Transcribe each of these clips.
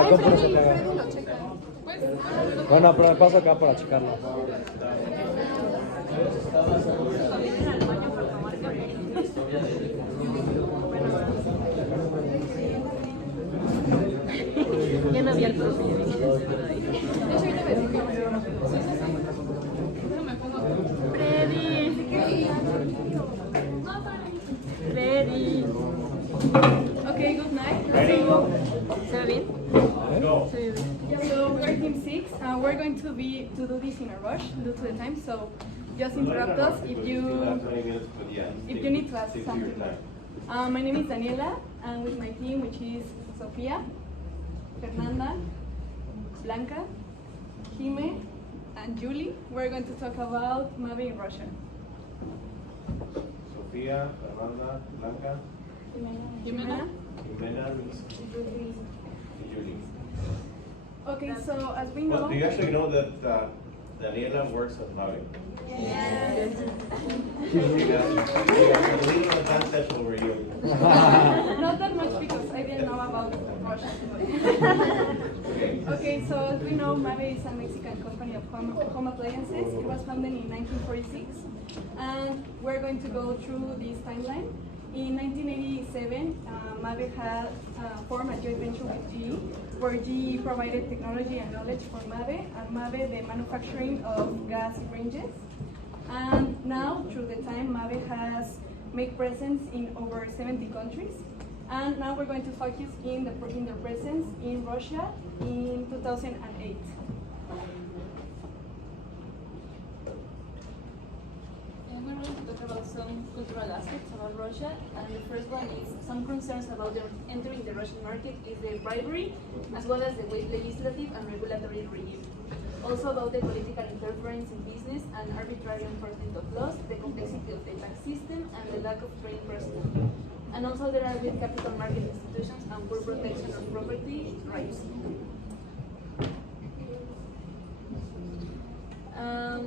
La compra se pega. Bueno, pero me paso acá para checarlo. Ya no había el profe. Ready. Okay, good night. ¿Se ve bien? So we're team 6. We're going to do this in a rush due to the time. So just interrupt us if you need to ask something. My name is Daniela, and with my team, which is Sofia, Fernanda, Blanca, Jime, and Julie, we're going to talk about Mabe in Russia. Sofía, Fernanda, Blanca, Jimena. Jimena, and Julie. Okay, so as we Well, know, do you actually know that Daniela works at Mabe? yes. She has a little advantage over you. Not that much because I didn't know about Russia. Okay, so as we know, Mabe is a Mexican company of home appliances. It was founded in 1946, and we're going to go through this timeline. In 1987, Mabe had formed a joint venture with GE, where GE provided technology and knowledge for Mabe, and Mabe the manufacturing of gas ranges. And now, through the time, Mabe has made presence in over 70 countries. And now we're going to focus in their presence in Russia in 2008. We're going to talk about some cultural aspects about Russia, and the first one is some concerns about entering the Russian market is the bribery, as well as the legislative and regulatory regime. Also about the political interference in business and arbitrary enforcement of laws, the complexity of the tax system, and the lack of training personnel. And also there are weak capital market institutions and poor protection of property rights.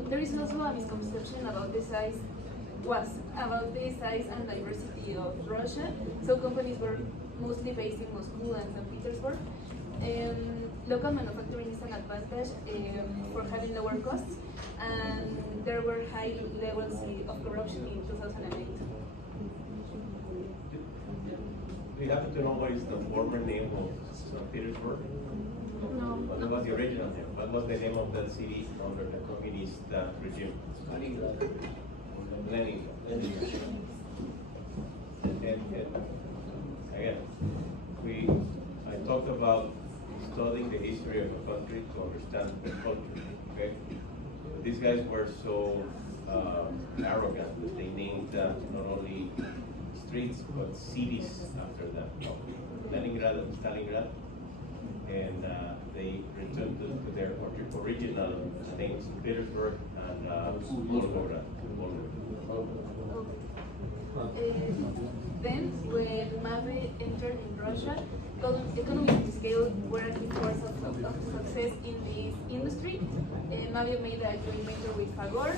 There is also a misconception about the size and diversity of Russia. So companies were mostly based in Moscow and St. Petersburg. Local manufacturing is an advantage for having lower costs, and there were high levels of corruption in 2008. Do you happen to know what is the former name of St. Petersburg? No. What was the original name? What was the name of that city under the communist regime? Leningrad. And again, I talked about studying the history of a country to understand the culture. Okay, these guys were so arrogant that they named not only streets but cities after them. Leningrad and Stalingrad, and they returned to their original names, Petersburg and Volgograd. Then, when Mabe entered in Russia, economies of scale were a key source of success in this industry. Mabe made a joint venture with Fagor.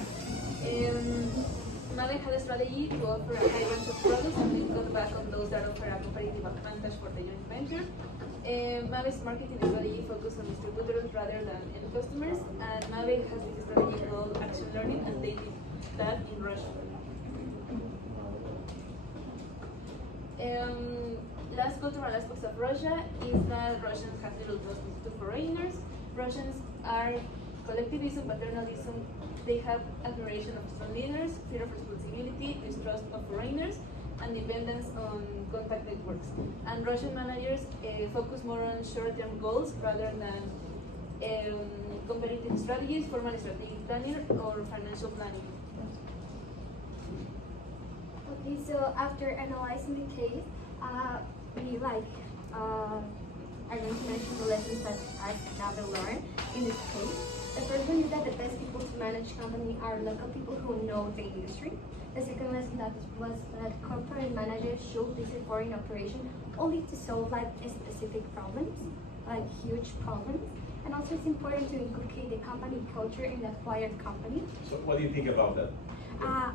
Mabe had a strategy to offer a high range of products and then cut back on those that offer a competitive advantage for the joint venture. Mabe's marketing strategy focused on distributors rather than end customers, and Mabe has this strategy called action learning, and they did that in Russia. Last cultural aspects of Russia is that Russians have little trust to foreigners. Russians are collectivism, paternalism. They have admiration of strong leaders, fear of responsibility, distrust of foreigners, and dependence on contact networks. And Russian managers focus more on short-term goals rather than competitive strategies, formal strategic planning, or financial planning. Okay, so after analyzing the case, we are going to mention the lessons that I've never learned in this case. The first one is that the best people to manage company are local people who know the industry. The second lesson was that corporate managers should visit foreign operation only to solve like specific problems, like huge problems. And also it's important to inculcate the company culture in the acquired company. So what do you think about that?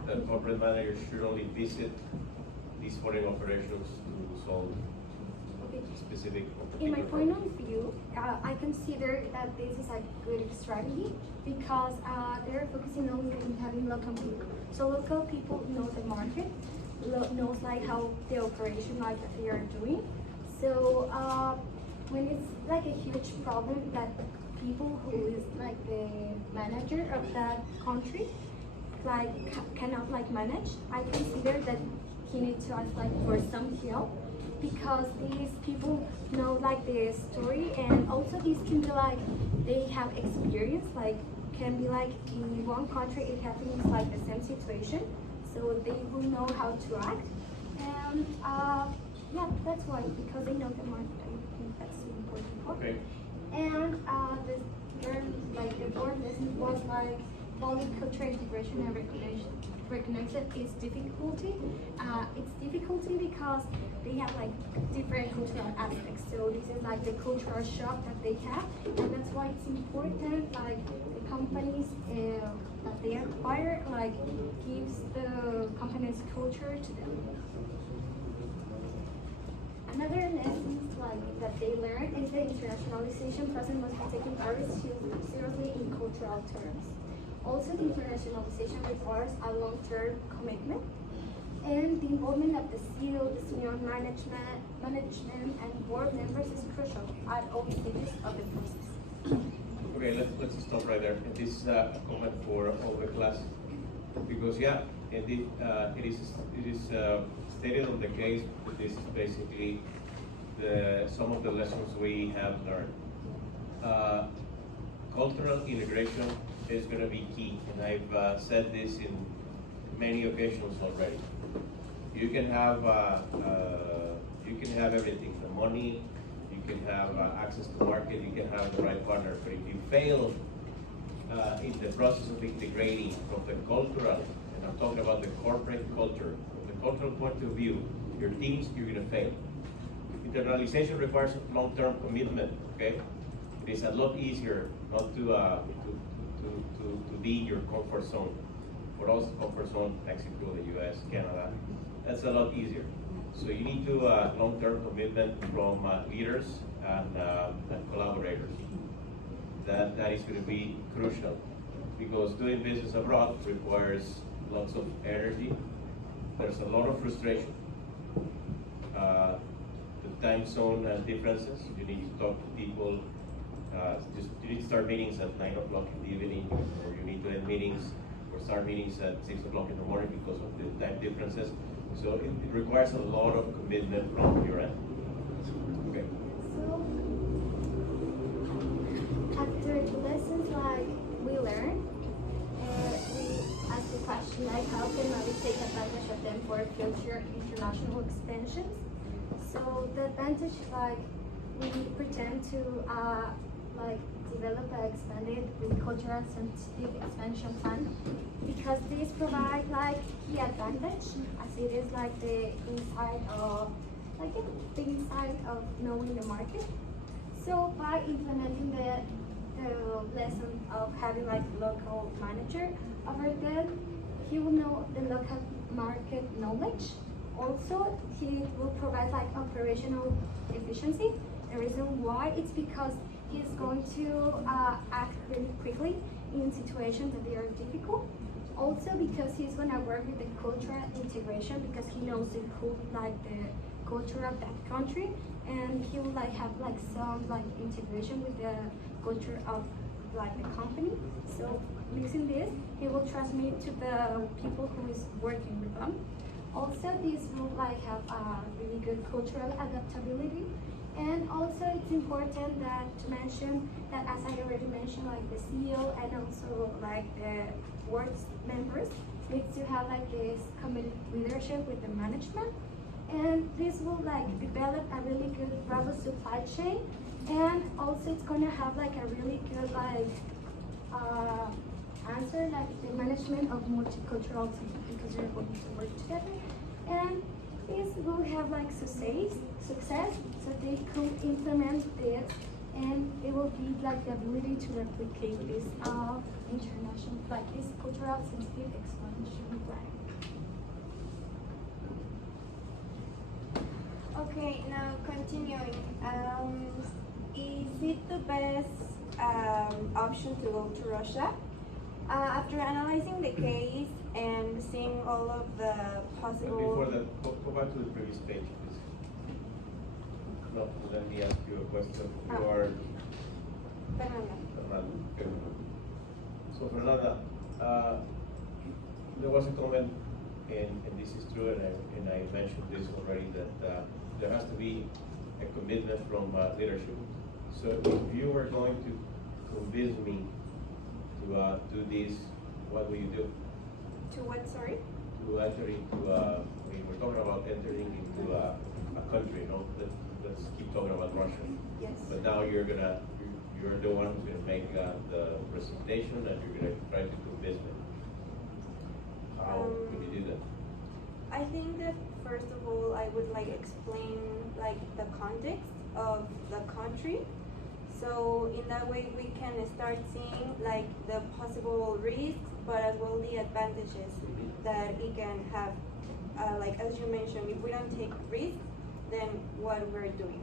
That corporate managers should only visit these foreign operations to solve? Okay. specific? In my point of view, I consider that this is a good strategy because they're focusing only on having local people. So local people know the market, knows like how the operation like that they are doing. So when it's like a huge problem that people who is like the manager of that country like cannot like manage, I consider that he needs to ask like for some help because these people know like the story and also these can be like they have experience like can be like in one country it happens like the same situation so they will know how to act and yeah that's why because they know the market I think that's the important part. Okay. And the fourth lesson was like cultural integration and recognition is difficulty. It's difficulty because they have like different cultural aspects. So this is like the cultural shock that they have, and that's why it's important. Like the companies that they acquire, like gives the company's culture to them. Another lesson like that they learn is the internationalization process must be taken very seriously in cultural terms. Also, the internationalization requires a long-term commitment, and the involvement of the CEO, the senior management, and board members is crucial at all stages of the process. Okay, let's stop right there. And this is a comment for all the class, because yeah, indeed, it is stated on the case that this is basically some of the lessons we have learned. Cultural integration is going to be key, and I've said this in many occasions already. You can have everything: the money, you can have access to market, you can have the right partner. But if you fail in the process of integrating from the cultural, and I'm talking about the corporate culture, from the cultural point of view, your teams, you're going to fail. Internalization requires long-term commitment. Okay, it is a lot easier not to be in your comfort zone. For us, comfort zone, Mexico, the U.S., Canada, that's a lot easier. So you need to long-term commitment from leaders and collaborators. That is going to be crucial because doing business abroad requires lots of energy. There's a lot of frustration. The time zone differences. You need to talk to people. You need to start meetings at 9 o'clock in the evening, or you need to end meetings or start meetings at 6 o'clock in the morning because of the time differences. So it requires a lot of commitment from your end. Okay. So after the lessons like we learned, we asked the question like how can we take advantage of them for future international expansions? So the advantage like we pretend to like develop an expanded cultural sensitive expansion plan because these provide like key advantage as it is like the inside of knowing the market. So by implementing the lesson of having like local manager over there, he will know the local market knowledge. Also, he will provide like operational efficiency. The reason why it's because he's going to act really quickly in situations that they are difficult. Also because he's going to work with the cultural integration because he knows the culture of that country, and he will like have like some like integration with the culture of like the company. So using this, he will transmit to the people who is working with them. Also, this will like have a really good cultural adaptability. And also it's important that to mention that as I already mentioned, like the CEO and also like the board members needs to have like this committed leadership with the management. And this will like develop a really good robust supply chain. And also it's gonna have like a really good like answer like the management of multicultural team because they're going to work together. And this will have like success so they could implement this and it will give like the ability to replicate this international like this cultural sensitive expansion plan. Okay, now continuing. Is it the best option to go to Russia? After analyzing the case and seeing all of the But possible. before that, go back to the previous page, please. No, let me ask you a question. You are Fernanda. Fernanda. Okay. So Fernanda, there was a comment, and this is true, and I mentioned this already, that there has to be a commitment from leadership. So if you were going to convince me to do this, what will you do? To what, sorry? To enter into, I mean, we're talking about entering into a country, no? Let's keep talking about Russia. Yes. But now you're the one who's gonna make the presentation, and you're gonna try to convince me. How can you do that? I think that first of all, I would like explain like the context of the country. So in that way, we can start seeing like the possible risks, but as well the advantages that it can have. Like as you mentioned, if we don't take risks, then what we're doing.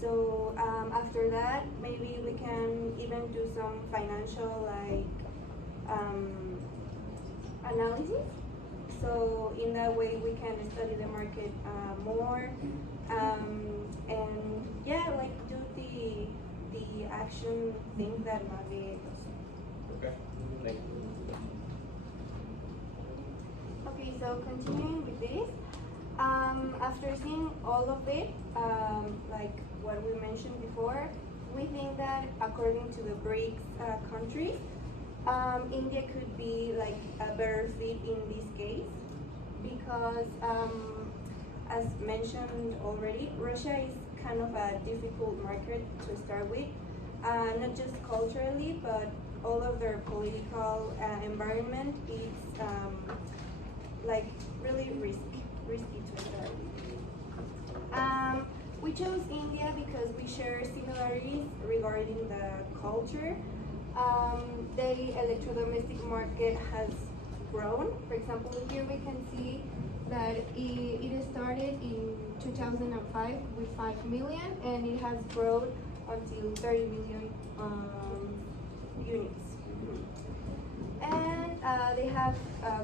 So after that, maybe we can even do some financial like analysis. So in that way, we can study the market more, and yeah, like do the action thing that Mabe does. Okay, thank you. Okay, so continuing with this, after seeing all of it, like what we mentioned before, we think that according to the BRICS countries, India could be like a better fit in this case because, as mentioned already, Russia is kind of a difficult market to start with, not just culturally, but all of their political environment is like really risky to start with. We chose India because we share similarities regarding the culture. The electrodomestic market has grown. For example, here we can see that it started in 2005 with 5 million, and it has grown until 30 million units. And they have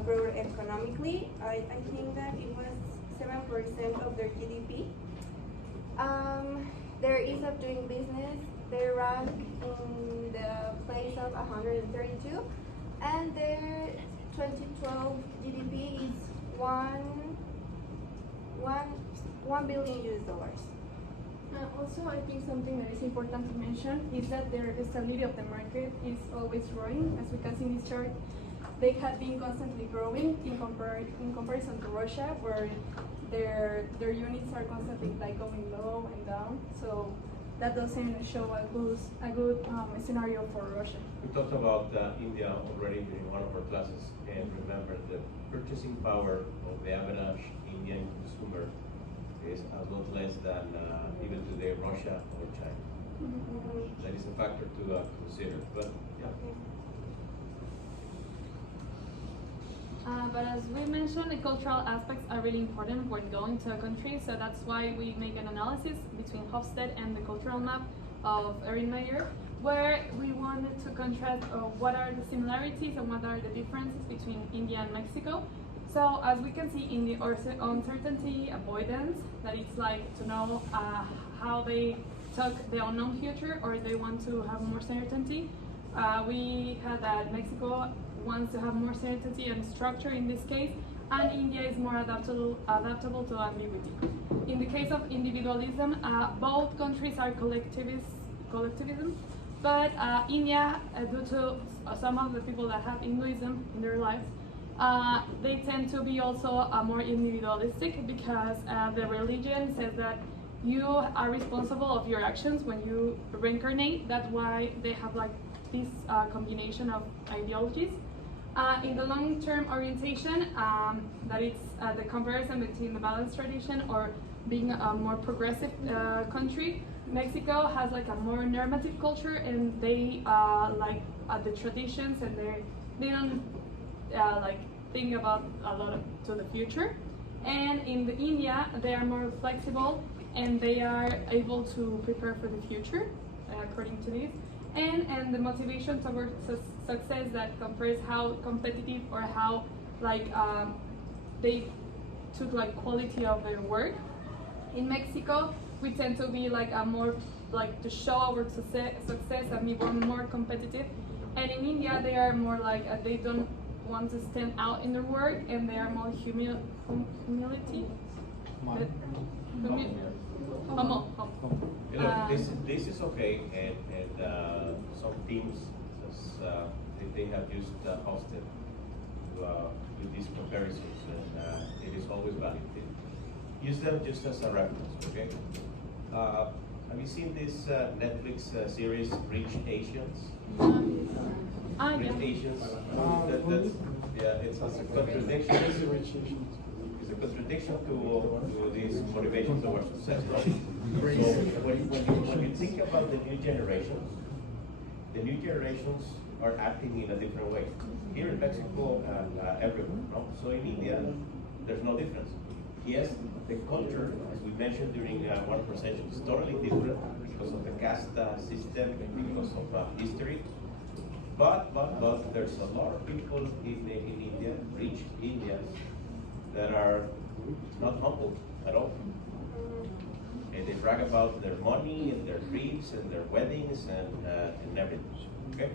grown economically. I think that it was 7% of their GDP. Their ease of doing business, they rank in the place of 132, and their 2012 GDP is $1 billion US. Also, I think something that is important to mention is that the stability of the market is always growing. As we can see in this chart, they have been constantly growing in comparison to Russia, where their units are constantly like going low and down. So that doesn't show a good scenario for Russia. We talked about India already in one of our classes, and remember the purchasing power of the average Indian consumer is a lot less than even today Russia or China. That is a factor to consider. But yeah. But as we mentioned, the cultural aspects are really important when going to a country, so that's why we make an analysis between Hofstede and the cultural map of Erin Meyer, where we wanted to contrast what are the similarities and what are the differences between India and Mexico. So as we can see in the uncertainty avoidance, that it's like to know how they took the unknown future or they want to have more certainty. We had that Mexico wants to have more certainty and structure in this case, and India is more adaptable to ambiguity. In the case of individualism, both countries are collectivism, but India, due to some of the people that have Hinduism in their lives, they tend to be also more individualistic because the religion says that you are responsible of your actions when you reincarnate. That's why they have like this combination of ideologies. In the long-term orientation, that it's the comparison between the balanced tradition or being a more progressive country, Mexico has like a more normative culture, and they like the traditions, and they don't like think about a lot to the future. And in India, they are more flexible, and they are able to prepare for the future, according to this. And the motivation towards success that compares how competitive or how like they took like quality of their work. In Mexico, we tend to be like a more like to show our success and be more competitive. And in India, they are more like they don't want to stand out in their work, and they are more humility. Look, this is okay, and some teams they have used Hostel to do these comparisons, and it is always valid. Use them just as a reference, okay? Have you seen this Netflix series, Rich Asians? Rich Asians. It's a contradiction. It's a contradiction to these motivations towards success. No? So when you think about the new generations are acting in a different way. Here in Mexico and everywhere. No? So in India, there's no difference. Yes, the culture, as we mentioned during one presentation, is totally different because of the caste system, because of history. But there's a lot of people in India, rich Indians, that are not humble at all. And they brag about their money and their trips and their weddings and everything. Okay?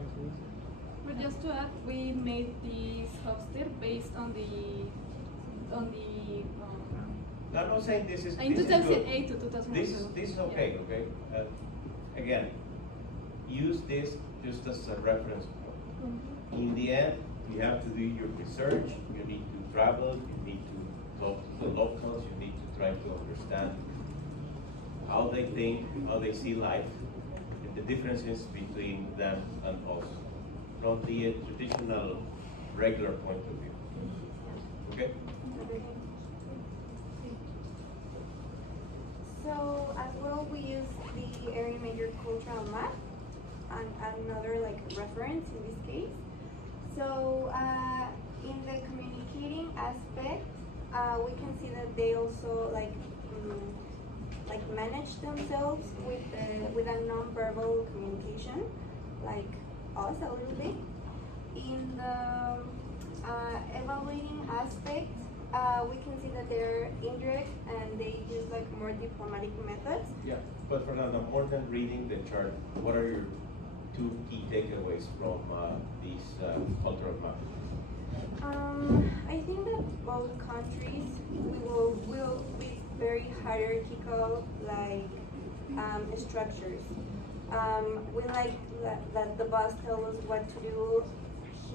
But just to add, we made this poster based on the Now, I'm not saying this is in this 2008 is to good. 2007. This is okay, okay? Again, use this just as a reference point. In the end, you have to do your research, you need to travel, you need to talk to the locals, you need to try to understand how they think, how they see life, and the differences between them and us from the traditional, regular point of view. Okay? So as well, we use the area major cultural map and another like reference in this case. So in the communicating aspect, we can see that they also like manage themselves with a non-verbal communication, like us a little bit. In the evaluating aspect, we can see that they're indirect and they use like more diplomatic methods. Yeah, but Fernanda, more than reading the chart, what are your two key takeaways from this cultural map? I think that both countries will be very hierarchical like structures. We like that the boss tells us what to do.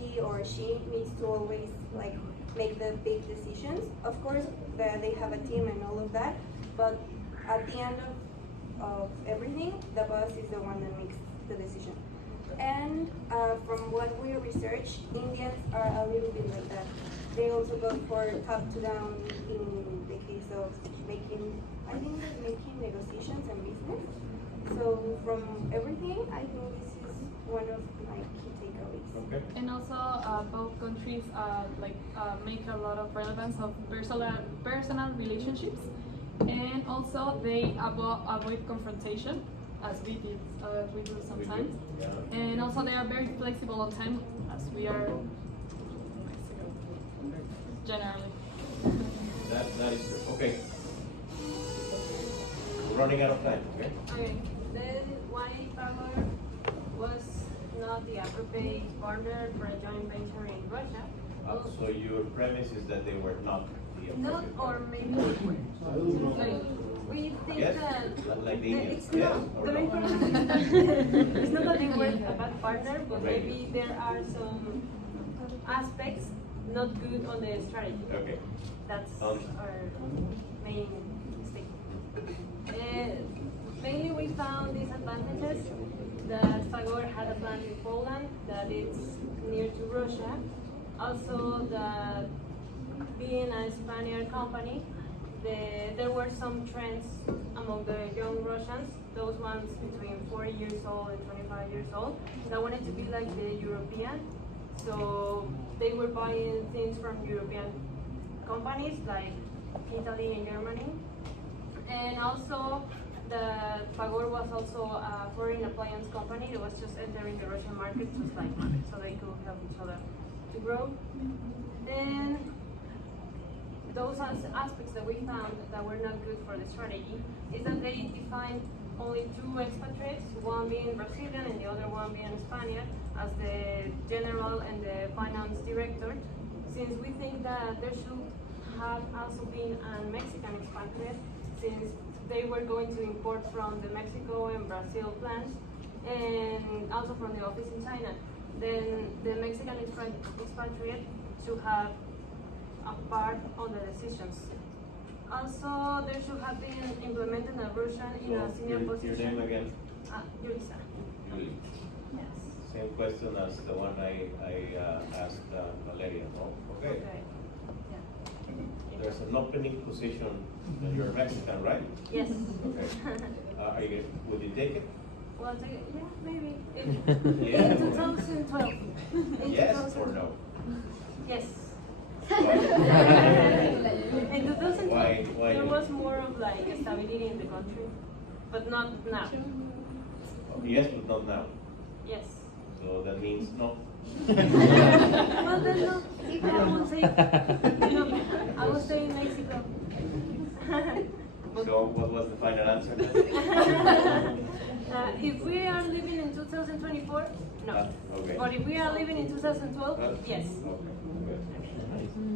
He or she needs to always like make the big decisions. Of course, they have a team and all of that, but at the end of everything, the boss is the one that makes the decision. And from what we research, Indians are a little bit like that. They also go for top to down in the case of making negotiations and business. So from everything, I think this is one of my key takeaways. Okay. And also, both countries make a lot of relevance of personal relationships, and also they avoid confrontation, as we do sometimes. Yeah. And also, they are very flexible on time, as we are in Mexico, generally. That is true. Okay. We're running out of time. Okay. Okay, then why Ecuador was not the appropriate partner for a joint venture in Russia? So your premise is that they were not the Not, appropriate or partner. maybe like, we think Yes, that like the Indians. it's Yes, not or the main no? problem is that it's not that they were a bad partner, but Right. maybe there are some aspects not good on the strategy. Okay. That's Understood. our main mistake. Mainly we found disadvantages that Fagor had a plant in Poland, that it's near to Russia. Also that being a Spaniard company, there were some trends among the young Russians, those ones between 40 years old and 25 years old, that wanted to be like the European. So they were buying things from European companies like Italy and Germany. And also, the Fagor was also a foreign appliance company. It was just entering the Russian market, just like Mabe, so they could help each other to grow. And those aspects that we found that were not good for the strategy is that they defined only two expatriates, one being Brazilian and the other one being Spaniard, as the general and the finance director, since we think that there should have also been a Mexican expatriate, since they were going to import from the Mexico and Brazil plants, and also from the office in China. Then the Mexican expatriate should have a part on the decisions. Also, there should have been implemented a Russian in a senior position. Your name again? Yulisa. Julie. Yes. Same question as the one I asked Valeria, no? Okay. Yeah. There's an opening position, and you're Mexican, right? Yes. Okay. Would you take it? Well, yeah, maybe. Yeah. In 2012. Yes or no? Yes. Why? In 2012, Why there you- was more of like stability in the country, but not now. Yes, but not now. Yes. So that means no. Well, then no. I won't say. No, I will stay in Mexico. So what was the final answer? If we are living in 2024, no. Okay. But if we are living in 2012, yes. Okay. Good.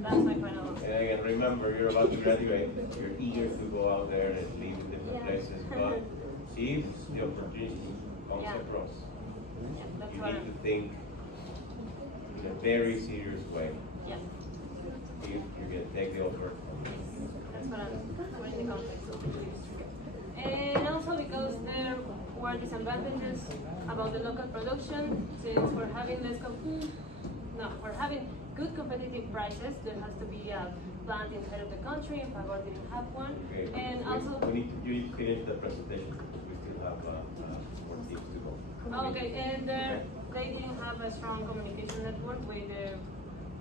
That's my final answer. And again, remember, you're about to graduate. You're eager to go out there and live in different Yeah. places, but if the opportunity comes Yeah. across, Yeah, that's you what need I'm. to think in a very serious way Yeah, if you're going to take the offer. that's what I'm putting the context of this. And also because there were disadvantages about the local production, since we're having we're having good competitive prices. There has to be a plant inside of the country, and Fagor didn't have one. Okay. And you also, need to finish the presentation because we still have more tips to go. okay, and they didn't have a strong communication network with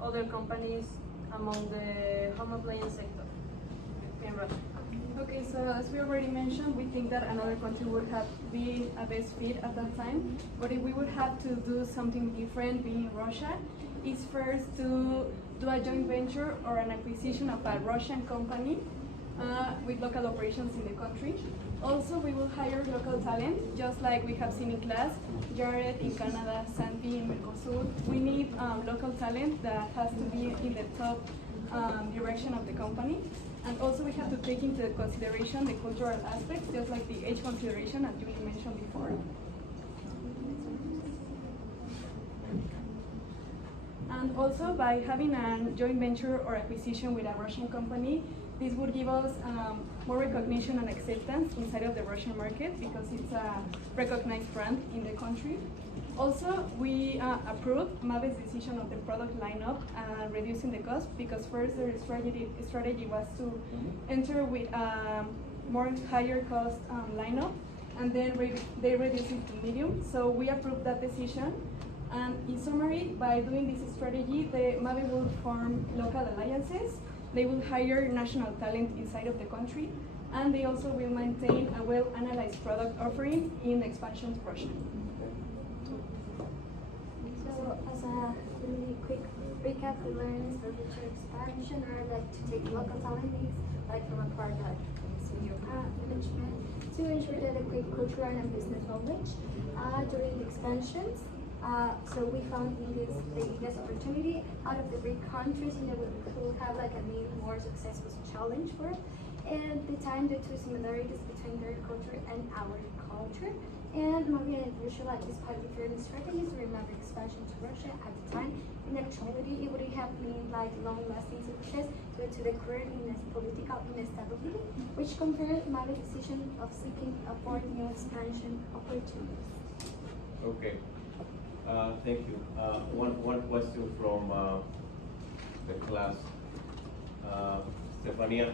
other companies among the home appliance sector in Russia. Okay, so as we already mentioned, we think that another country would have been a best fit at that time. But if we would have to do something different being Russia, is first to do a joint venture or an acquisition of a Russian company with local operations in the country. Also, we will hire local talent, just like we have seen in class, Jared in Canada, Santi in Mercosur. We need local talent that has to be in the top direction of the company. And also we have to take into consideration the cultural aspects, just like the age consideration, as Julie mentioned before. And also by having a joint venture or acquisition with a Russian company, this would give us more recognition and acceptance inside of the Russian market because it's a recognized brand in the country. Also, we approved Mabe's decision of the product lineup and reducing the cost because first their strategy was to enter with a more higher cost lineup, and then they reduced it to medium. So we approved that decision. And in summary, by doing this strategy, the Mabe will form local alliances. They will hire national talent inside of the country, and they also will maintain a well-analyzed product offering in expansion to Russia. So as a really quick recap, we learned for future expansion are like to take local talent needs, like from a part like senior management, to ensure that a quick cultural and business knowledge during the expansions. So we found in this the biggest opportunity out of the big countries, and that we will have like a more successful challenge for it. And the time due to similarities between their culture and our culture. And Mabe and Russia like despite different strategies during Mabe expansion to Russia at the time, in actuality it would have been like long-lasting success due to the current political instability, which compared Mabe's decision of seeking for new expansion opportunities. Okay. Thank you. One question from the class. Stefania.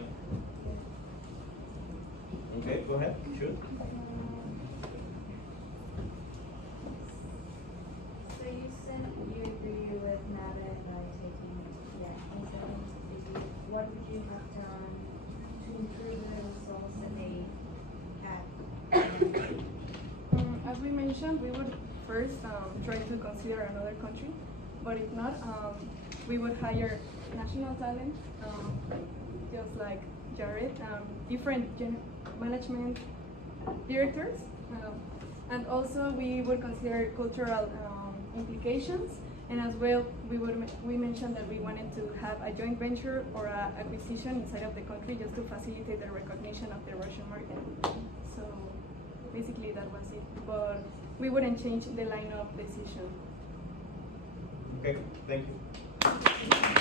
Okay, go ahead. Shoot. So you said you agree with Mabe by taking the actions. What would you have done to improve the results that they we mentioned, we would first try to consider another country, but if not, we would hire national talent, just like Jared, different management directors, and also we would consider cultural implications, and as well we mentioned that we wanted to have a joint venture or a acquisition inside of the country just to facilitate the recognition of the Russian market. So basically that was it, but we wouldn't change the line of decision. Okay, thank you.